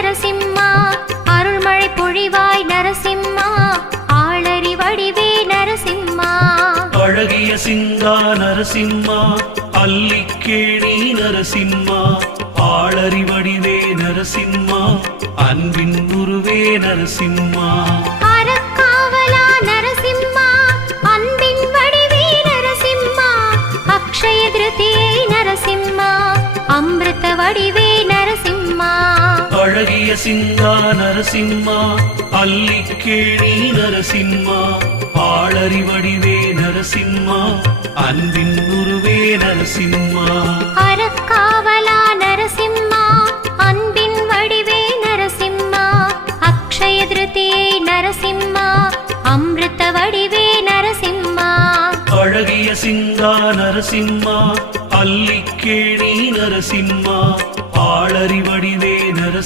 நரசிம்மா அருள்மழை பொழிவாய் நரசிம்மா ஆளறி வடிவே நரசிம்மா அழகிய சிங்கா நரசிம்மா அல்லிக்கேணி நரசிம்மா ஆளறி வடிவே நரசிம்மா அன்பின் உருவே நரசிம்மா அறக்காவலா நரசிம்மா அன்பின் வடிவே நரசிம்மா அக்ஷய திருதியை நரசிம்மா அமிர்த வடிவே நரசிம்மா அழகிய சிங்கா நரசிம்மா அல்லிக்கேணி நரசிம்மா ஆளறி வடிவே நரசிம்மா அன்பின் உருவே நரசிம்மா அறக்காவலா நரசிம்மா அன்பின் வடிவே நரசிம்மா அக்ஷய திருதியை நரசிம்மா அமிர்த வடிவே நரசிம்மா அழகிய சிங்கா நரசிம்மா அல்லிக்கேணி நரசிம்மா ஆளறி வடிவே